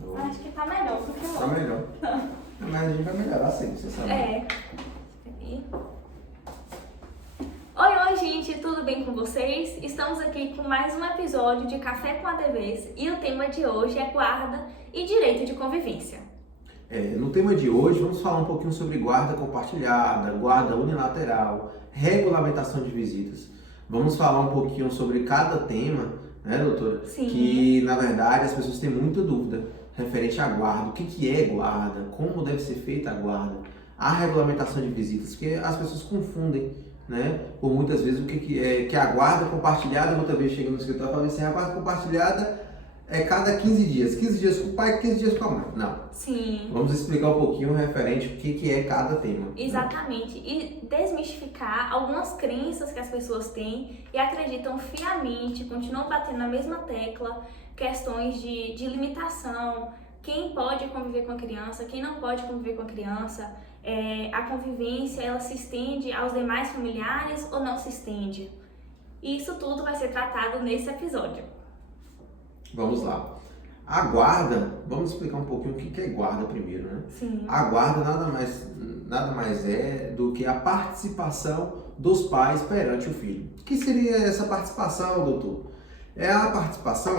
Então, Acho que tá melhor do que o tá outro. melhor. Mas a gente vai melhorar sempre, você sabe. Aqui. Oi, gente, tudo bem com vocês? Estamos aqui com mais um episódio de Café com ADVs e o tema de hoje é guarda e direito de convivência. No tema de hoje, vamos falar um pouquinho sobre guarda compartilhada, guarda unilateral, regulamentação de visitas. Vamos falar um pouquinho sobre cada tema, né, doutora? Sim. Que, na verdade, as pessoas têm muita dúvida referente à guarda. O que é guarda? Como deve ser feita a guarda? A regulamentação de visitas, que as pessoas confundem, né? Por muitas vezes o que é a guarda compartilhada. Muitas vezes chega no escritório e fala assim, a guarda compartilhada é cada 15 dias. 15 dias com o pai, 15 dias com a mãe. Não. Sim. Vamos explicar um pouquinho referente ao que é cada tema. Exatamente. E desmistificar algumas crenças que as pessoas têm e acreditam fiamente, continuam batendo na mesma tecla, questões de limitação, quem pode conviver com a criança, quem não pode conviver com a criança, a convivência ela se estende aos demais familiares ou não se estende. Isso tudo vai ser tratado nesse episódio. Vamos lá. A guarda, vamos explicar um pouquinho o que é guarda primeiro, né? Sim. A guarda nada mais é do que a participação dos pais perante o filho. O que seria essa participação, doutor? A participação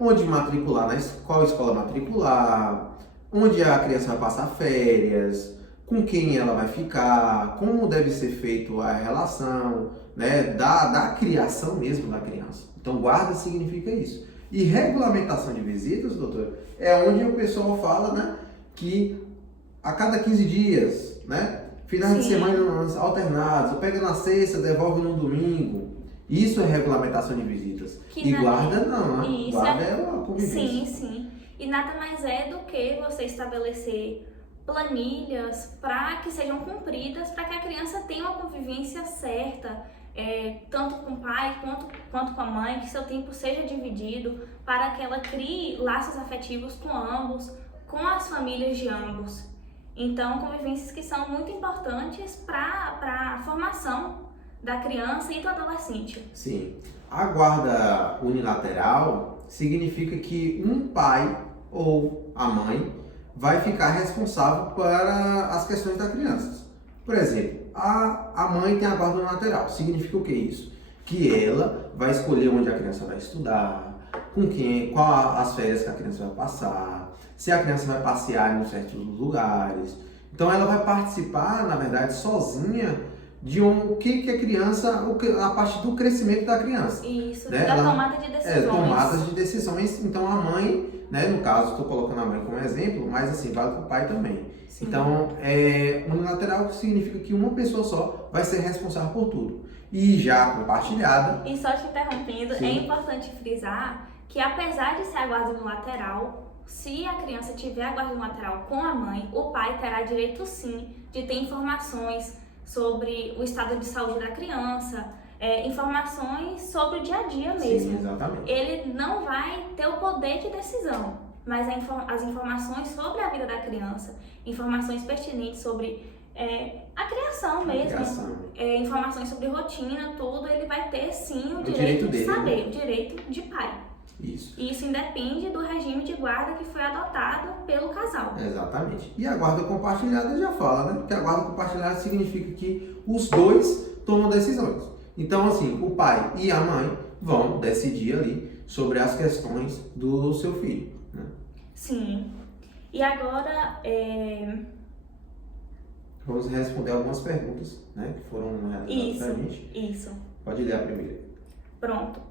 onde matricular, qual escola matricular, onde a criança vai passar férias, com quem ela vai ficar, como deve ser feita a relação, né, da criação mesmo da criança. Então, guarda significa isso. E regulamentação de visitas, doutor, é onde o pessoal fala, né, que a cada 15 dias, né, finais de semana alternados, pega na sexta, devolve no domingo. Isso é regulamentação de visitas. E guarda não, né? Isso guarda é uma convivência. Sim. E nada mais é do que você estabelecer planilhas para que sejam cumpridas, para que a criança tenha uma convivência certa, tanto com o pai quanto com a mãe, que seu tempo seja dividido, para que ela crie laços afetivos com ambos, com as famílias de ambos. Então, convivências que são muito importantes para a formação da criança e do adolescente. Sim. A guarda unilateral significa que um pai ou a mãe vai ficar responsável para as questões da criança. Por exemplo, a mãe tem a guarda unilateral. Significa o que isso? Que ela vai escolher onde a criança vai estudar, com quem, qual as férias que a criança vai passar, se a criança vai passear em certos lugares. Então ela vai participar, na verdade, sozinha de o que a criança, a partir do crescimento da criança. Isso, né? da tomada de decisões. Tomadas de decisões. Então a mãe, né, no caso, estou colocando a mãe como exemplo, mas assim, vale para o pai também. Sim. Então, unilateral significa que uma pessoa só vai ser responsável por tudo. E já compartilhada... E só te interrompendo, Sim. é importante frisar que apesar de ser a guarda unilateral, se a criança tiver a guarda unilateral com a mãe, o pai terá direito sim de ter informações sobre o estado de saúde da criança, informações sobre o dia a dia mesmo. Sim, exatamente. Ele não vai ter o poder de decisão, mas as informações sobre a vida da criança, informações pertinentes sobre a criação mesmo, informações sobre rotina, tudo, ele vai ter sim o direito de saber, né? O direito de pai. Isso. E isso independe do regime de guarda que foi adotado pelo casal. Exatamente. E a guarda compartilhada já fala, né? Que a guarda compartilhada significa que os dois tomam decisões. Então, assim, o pai e a mãe vão decidir ali sobre as questões do seu filho, né? Sim. E agora, vamos responder algumas perguntas, né? Que foram realizadas pra gente. Isso. Pode ler a primeira. Pronto.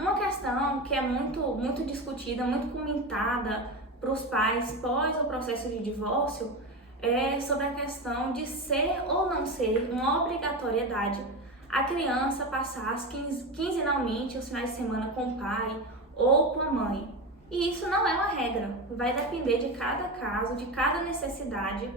Uma questão que é muito discutida, muito comentada para os pais pós o processo de divórcio é sobre a questão de ser ou não ser uma obrigatoriedade a criança passar quinzenalmente os finais de semana com o pai ou com a mãe. E isso não é uma regra, vai depender de cada caso, de cada necessidade,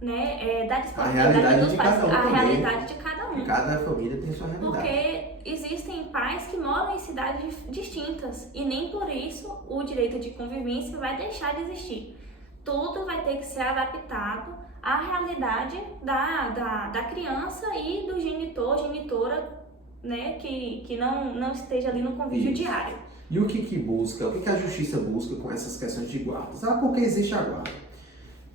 né, da disponibilidade dos pais, a realidade de cada um. Cada família tem sua realidade. Porque existem pais que moram em cidades distintas e nem por isso o direito de convivência vai deixar de existir. Tudo vai ter que ser adaptado à realidade da criança e do genitor, genitora, né, que não esteja ali no convívio diário. E o que busca, o que a justiça busca com essas questões de guardas? Porque existe a guarda.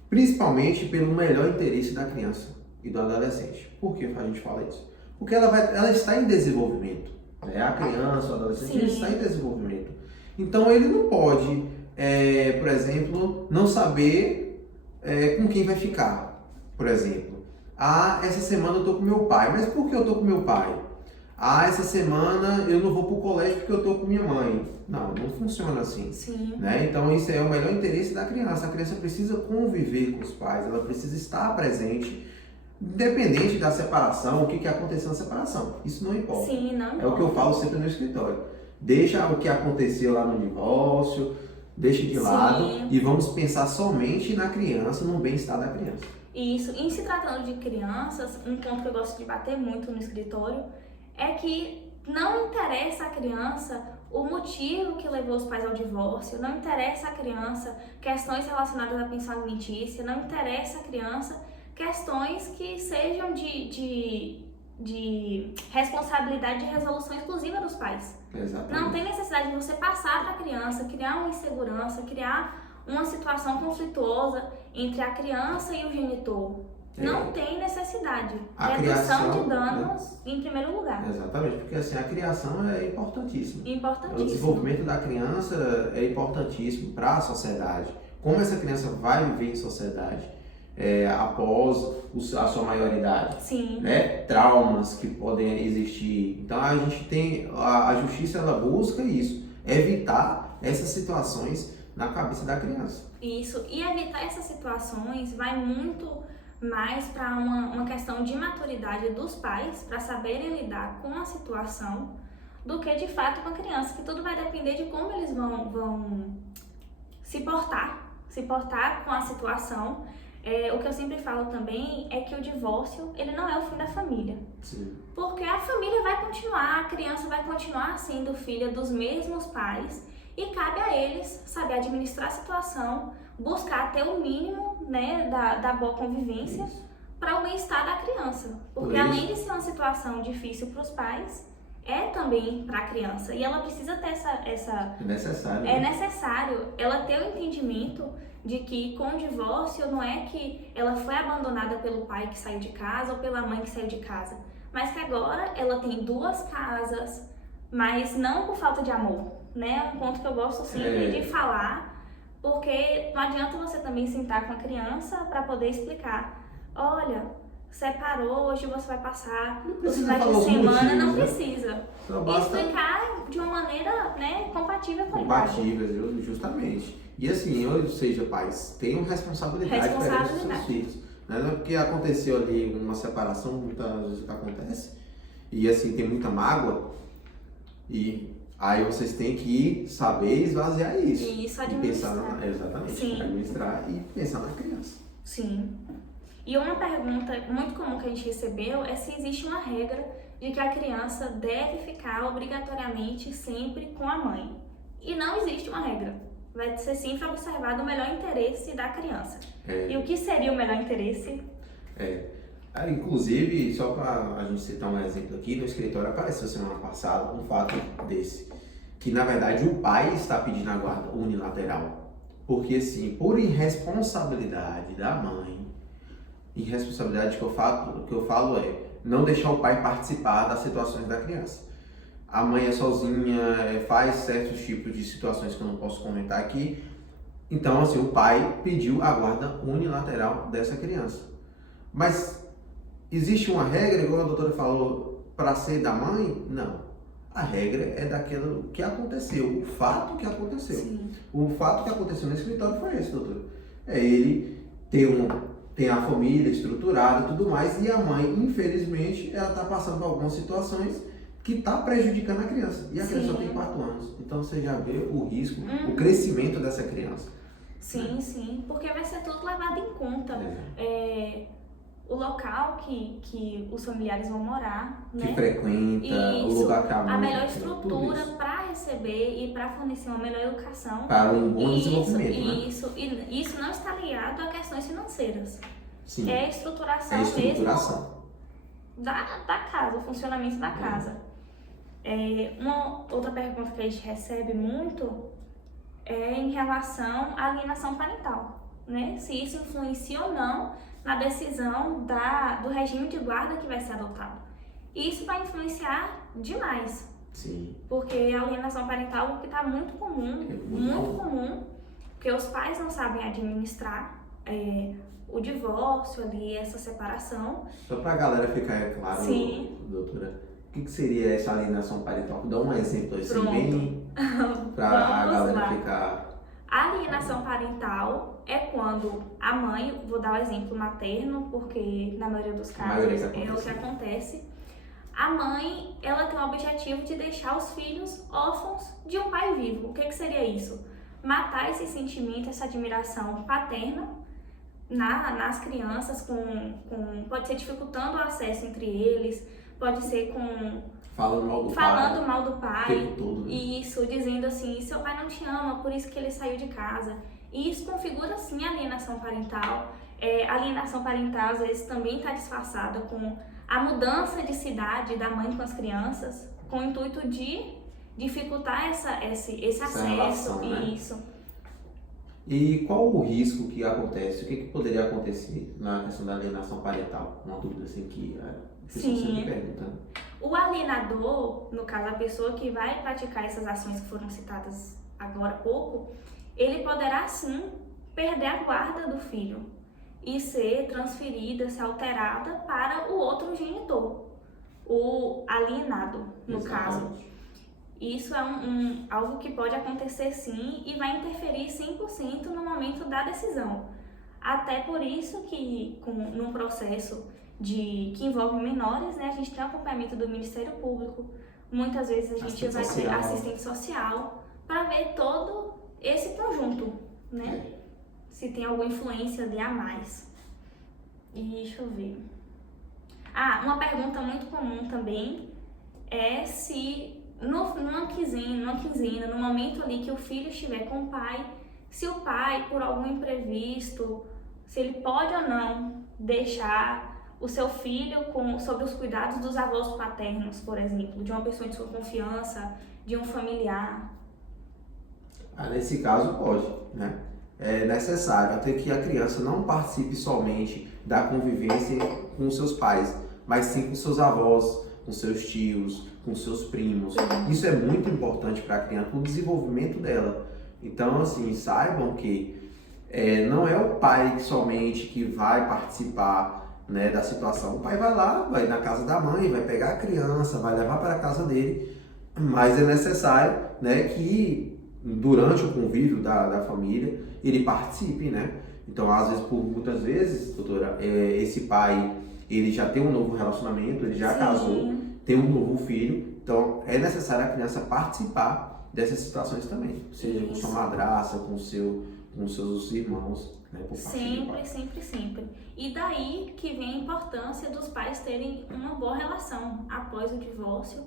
Principalmente pelo melhor interesse da criança e do adolescente. Por que a gente fala isso? Porque ela está em desenvolvimento. Né? A criança, o adolescente, ele está em desenvolvimento. Então ele não pode, por exemplo, não saber com quem vai ficar. Por exemplo, essa semana eu estou com meu pai. Mas por que eu estou com meu pai? Essa semana eu não vou para o colégio porque eu estou com minha mãe. Não funciona assim. Sim. Né? Então isso é o melhor interesse da criança. A criança precisa conviver com os pais, ela precisa estar presente, independente da separação, o que aconteceu na separação. Isso não importa. Sim, não importa. É o que eu falo sempre no escritório. Deixa o que aconteceu lá no divórcio, deixa de lado e vamos pensar somente na criança, no bem-estar da criança. Isso. E se tratando de crianças, um ponto que eu gosto de bater muito no escritório é que não interessa à criança o motivo que levou os pais ao divórcio, não interessa à criança questões relacionadas à pensão alimentícia, não interessa à criança questões que sejam de responsabilidade de resolução exclusiva dos pais. Exatamente. Não tem necessidade de você passar para a criança, criar uma insegurança, criar uma situação conflituosa entre a criança e o genitor. Não tem necessidade. Redução de danos em primeiro lugar. Exatamente, porque assim, a criação é importantíssima. Importantíssimo. O desenvolvimento da criança é importantíssimo para a sociedade. Como essa criança vai viver em sociedade após a sua maioridade. Sim. Né? Traumas que podem existir. Então a gente tem, a justiça ela busca isso, evitar essas situações na cabeça da criança. Isso, e evitar essas situações vai muito mais para uma questão de maturidade dos pais para saberem lidar com a situação do que de fato com a criança, que tudo vai depender de como eles vão se portar com a situação. O que eu sempre falo também é que o divórcio ele não é o fim da família. Sim. Porque a família vai continuar, a criança vai continuar sendo filha dos mesmos pais e cabe a eles saber administrar a situação, buscar ter o mínimo, né, da boa convivência para o bem-estar da criança. Porque além de ser uma situação difícil para os pais, é também para a criança. E ela precisa ter essa... É necessário. É necessário ela ter o entendimento de que com o divórcio não é que ela foi abandonada pelo pai que saiu de casa ou pela mãe que saiu de casa, mas que agora ela tem duas casas, mas não por falta de amor, né? É um ponto que eu gosto sempre de falar, porque não adianta você também sentar com a criança para poder explicar, olha, separou, hoje você vai passar os finais de semana, não precisa. E explicar de uma maneira, né, compatível com a idade. Compatível, justamente. E assim, ou seja, pais, tenham responsabilidade perante os seus filhos. Não é porque aconteceu ali uma separação, muitas vezes acontece, e assim, tem muita mágoa, e aí vocês têm que saber esvaziar isso. E isso administrar. E pensar, exatamente, Sim. Administrar e pensar na criança. Sim. E uma pergunta muito comum que a gente recebeu é se existe uma regra de que a criança deve ficar obrigatoriamente sempre com a mãe. E não existe uma regra. Vai ser sempre observado o melhor interesse da criança. E o que seria o melhor interesse? Inclusive, só para a gente citar um exemplo aqui, no escritório apareceu semana passada um fato desse, que na verdade o pai está pedindo a guarda unilateral, porque assim, por irresponsabilidade da mãe, irresponsabilidade que eu falo é não deixar o pai participar das situações da criança. A mãe é sozinha, faz certos tipos de situações que eu não posso comentar aqui. Então, assim, o pai pediu a guarda unilateral dessa criança. Mas existe uma regra, igual a doutora falou, para ser da mãe? Não. A regra é daquilo que aconteceu, o fato que aconteceu. Sim. O fato que aconteceu no escritório foi esse, doutor. Ele tem a família estruturada e tudo mais, e a mãe, infelizmente, ela está passando por algumas situações que está prejudicando a criança. E a criança só tem 4 anos. Então você já vê o risco, o crescimento dessa criança. Sim, sim. Porque vai ser tudo levado em conta. O local que os familiares vão morar, que né? frequenta, o lugar que a melhor estrutura para receber e para fornecer uma melhor educação. Para um bom desenvolvimento, né? Isso não está ligado a questões financeiras. Sim. É a estruturação mesmo da casa, o funcionamento da casa. Uma outra pergunta que a gente recebe muito é em relação à alienação parental, né? Se isso influencia ou não na decisão do regime de guarda que vai ser adotado. E isso vai influenciar demais. Sim. Porque a alienação parental é algo que está muito comum, muito comum, porque os pais não sabem administrar o divórcio ali, essa separação. Só para a galera ficar claro, Sim. doutora, o que seria essa alienação parental? Dá um exemplo assim, Pronto. bem para a galera lá. ficar... A alienação parental é quando a mãe, vou dar o exemplo materno, porque na maioria dos casos é o que acontece. A mãe, ela tem o objetivo de deixar os filhos órfãos de um pai vivo. O que seria isso? Matar esse sentimento, essa admiração paterna nas crianças, pode ser dificultando o acesso entre eles, pode ser falando mal do pai, o tempo todo, né? Isso, dizendo assim, seu pai não te ama, por isso que ele saiu de casa. E isso configura sim a alienação parental. A alienação parental às vezes também está disfarçada com a mudança de cidade da mãe com as crianças, com o intuito de dificultar esse acesso. Relação, né? Isso. E qual o risco que acontece? O que poderia acontecer na questão da alienação parental? Uma dúvida assim que a pessoa sempre pergunta. O alienador, no caso a pessoa que vai praticar essas ações que foram citadas agora há pouco, ele poderá sim perder a guarda do filho e ser transferida, ser alterada para o outro genitor, o alienado, no caso. Isso é algo que pode acontecer sim e vai interferir 100% no momento da decisão. Até por isso que, num processo que envolve menores, né, a gente tem o acompanhamento do Ministério Público, muitas vezes a gente vai ter assistente social para ver todo esse conjunto, né? Se tem alguma influência ali a mais. E deixa eu ver. Uma pergunta muito comum também é se numa quinzena, no momento ali que o filho estiver com o pai, se o pai, por algum imprevisto, se ele pode ou não deixar o seu filho sob os cuidados dos avós paternos, por exemplo, de uma pessoa de sua confiança, de um familiar. Nesse caso pode, né? É necessário até que a criança não participe somente da convivência com seus pais, mas sim com seus avós, com seus tios, com seus primos. Isso é muito importante para a criança, para o desenvolvimento dela. Então, assim, saibam que não é o pai somente que vai participar, né, da situação. O pai vai lá, vai na casa da mãe, vai pegar a criança, vai levar para a casa dele, mas é necessário, né, que durante o convívio da família ele participe, né? Então, às vezes, muitas vezes, doutora, esse pai, ele já tem um novo relacionamento, ele já casou, tem um novo filho, então é necessário a criança participar dessas situações também, seja com sua madrasta, com seus irmãos, né, por parte do pai. Sempre. E daí que vem a importância dos pais terem uma boa relação após o divórcio,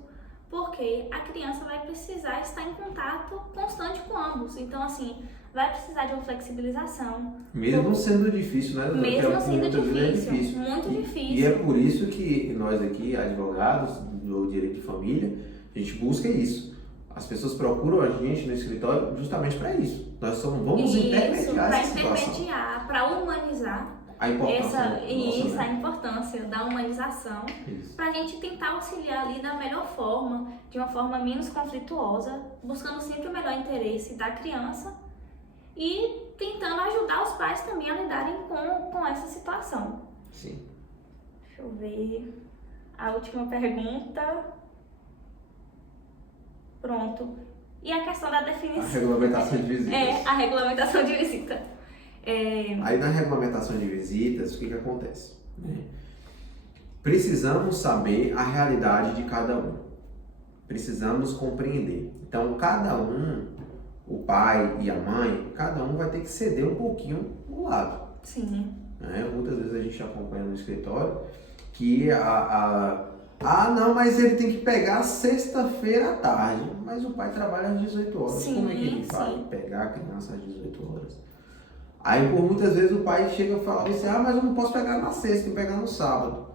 porque a criança vai precisar estar em contato constante com ambos. Então, assim, vai precisar de uma flexibilização. Mesmo sendo difícil, né? Mesmo sendo difícil, muito difícil. E é por isso que nós aqui, advogados do direito de família, a gente busca isso. As pessoas procuram a gente no escritório justamente para isso. Nós vamos intermediar essa situação. Para intermediar, para humanizar a importância, a importância da humanização, para a gente tentar auxiliar ali da melhor forma, de uma forma menos conflituosa, buscando sempre o melhor interesse da criança e tentando ajudar os pais também a lidarem com essa situação. Sim. Deixa eu ver a última pergunta. Pronto. E a questão da definição. A regulamentação de visitas. A regulamentação de visita. Aí na regulamentação de visitas, o que acontece? Precisamos saber a realidade de cada um. Precisamos compreender. Então, cada um, o pai e a mãe, cada um vai ter que ceder um pouquinho do lado. Sim. Muitas vezes a gente acompanha no escritório que não, mas ele tem que pegar sexta-feira à tarde. Mas o pai trabalha às 18 horas. Como é que ele vai pegar a criança às 18 horas? Aí, por muitas vezes, o pai chega e fala assim, mas eu não posso pegar na sexta, tem que pegar no sábado.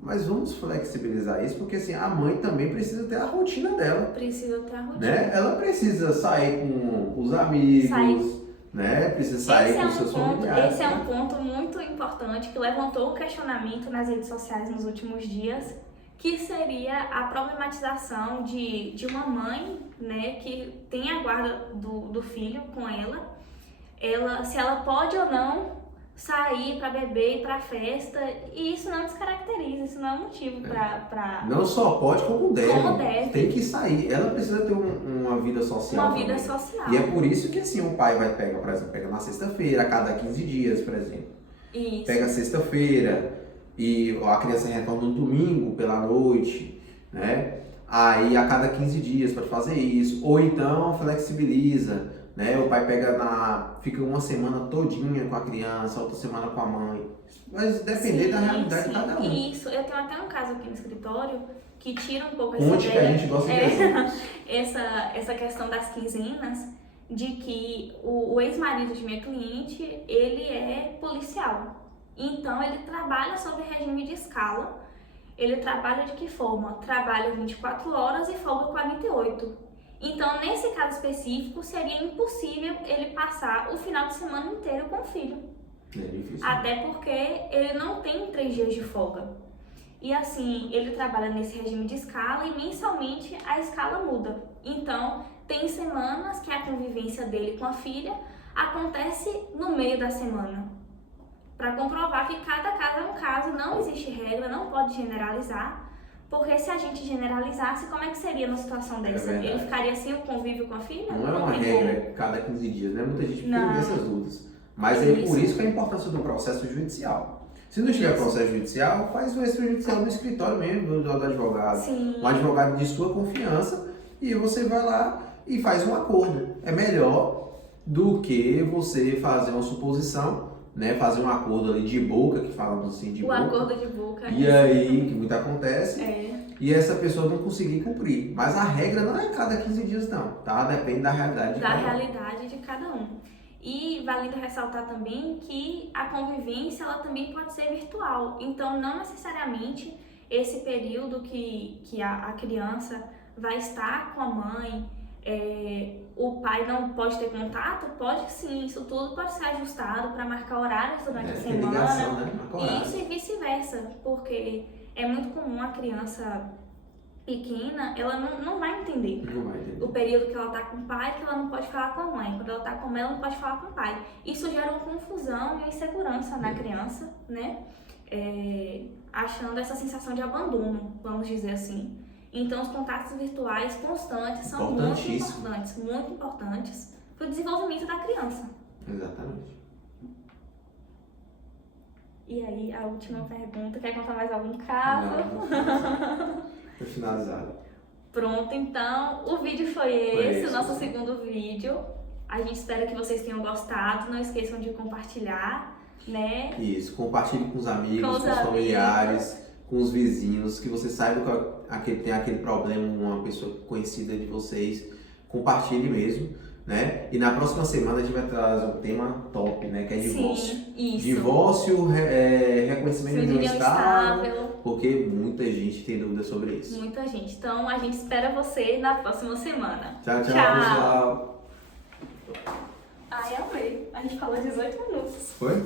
Mas vamos flexibilizar isso, porque assim, a mãe também precisa ter a rotina dela, Precisa ter a rotina. né? Ela precisa sair com os amigos, né? Precisa sair com seus familiares. Esse é um ponto muito importante que levantou o questionamento nas redes sociais nos últimos dias, que seria a problematização de uma mãe, né, que tem a guarda do filho com ela, se ela pode ou não sair para beber, ir para festa, e isso não descaracteriza, isso não é um motivo para Não só pode, como deve. Como deve. Tem que sair. Ela precisa ter uma vida social. uma vida também. social. E é por isso que assim, o pai vai pegar, por exemplo, pega na sexta-feira, a cada 15 dias, por exemplo. Isso. Pega sexta-feira e a criança retorna no domingo pela noite, né? Aí a cada 15 dias pode fazer isso. Ou então flexibiliza, né? O pai fica uma semana todinha com a criança, outra semana com a mãe. Mas depender da realidade de cada um. Isso, eu tenho até um caso aqui no escritório que tira um pouco essa Conte que a gente gosta de exemplos. essa questão das quinzenas, de que o ex-marido de minha cliente, ele é policial. Então, ele trabalha sob regime de escala. Ele trabalha de que forma? Trabalha 24 horas e folga 48. Então, nesse caso específico, seria impossível ele passar o final de semana inteiro com o filho. É difícil. Até porque ele não tem 3 dias de folga. E assim, ele trabalha nesse regime de escala e mensalmente a escala muda. Então, tem semanas que a convivência dele com a filha acontece no meio da semana. Para comprovar que cada caso é um caso, não existe regra, não pode generalizar. Porque se a gente generalizasse, como é que seria numa situação dessa? verdade. Ele ficaria sem o convívio com a filha? Não é uma tem regra cada 15 dias, né? Muita gente tem Não. essas dúvidas. Mas é por isso que a importância do processo judicial. Se não tiver processo judicial, faz o extrajudicial no escritório mesmo, do advogado. Sim. Um advogado de sua confiança, e você vai lá e faz um acordo. É melhor do que você fazer uma suposição, né? Fazer um acordo ali de boca, que falamos assim de O boca. acordo de boca. E aí, que muito acontece, É. e essa pessoa não conseguir cumprir. Mas a regra não é cada 15 dias não, tá? Depende da realidade de Da cada um. realidade de cada um. E valendo ressaltar também que a convivência ela também pode ser virtual. Então, não necessariamente esse período que a criança vai estar com a mãe, o pai não pode ter contato, pode sim, isso tudo pode ser ajustado para marcar horários durante a Tem semana. ligação, né? Marca horário. Isso e vice-versa, porque é muito comum a criança pequena, ela não vai entender Não vai entender. o período que ela tá com o pai, que ela não pode falar com a mãe. Quando ela tá com a mãe, ela não pode falar com o pai. Isso gera uma confusão e uma insegurança na criança, né? Achando essa sensação de abandono, vamos dizer assim. Então, os contatos virtuais constantes são muito importantes para o desenvolvimento da criança. Exatamente. E aí, a última pergunta, quer contar mais algum caso? Não. Foi finalizado. Pronto, então, o vídeo foi esse, o nosso segundo vídeo. A gente espera que vocês tenham gostado. Não esqueçam de compartilhar, né? Isso, compartilhe com os amigos, Com com os os familiares, com os vizinhos, que você saiba que tem aquele problema, uma pessoa conhecida de vocês. Compartilhe mesmo, né? E na próxima semana a gente vai trazer um tema top, né? Que é divórcio. Sim, isso. Divórcio, reconhecimento de união estável, estável. porque muita gente tem dúvidas sobre isso. Muita gente. Então, a gente espera você na próxima semana. Tchau, Tchau. pessoal. Ai, amei. A gente falou 18 minutos. Foi?